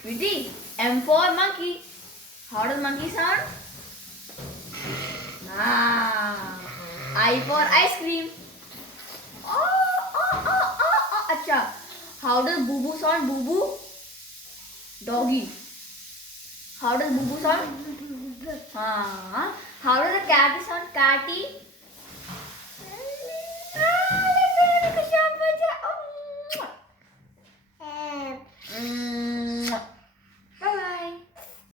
Sweetie, M for monkey. How does monkey sound? Ah. I for ice cream. Acha. How does boo boo sound? Boo boo? Doggy. How does boo boo sound? How does a cat sound? Catty.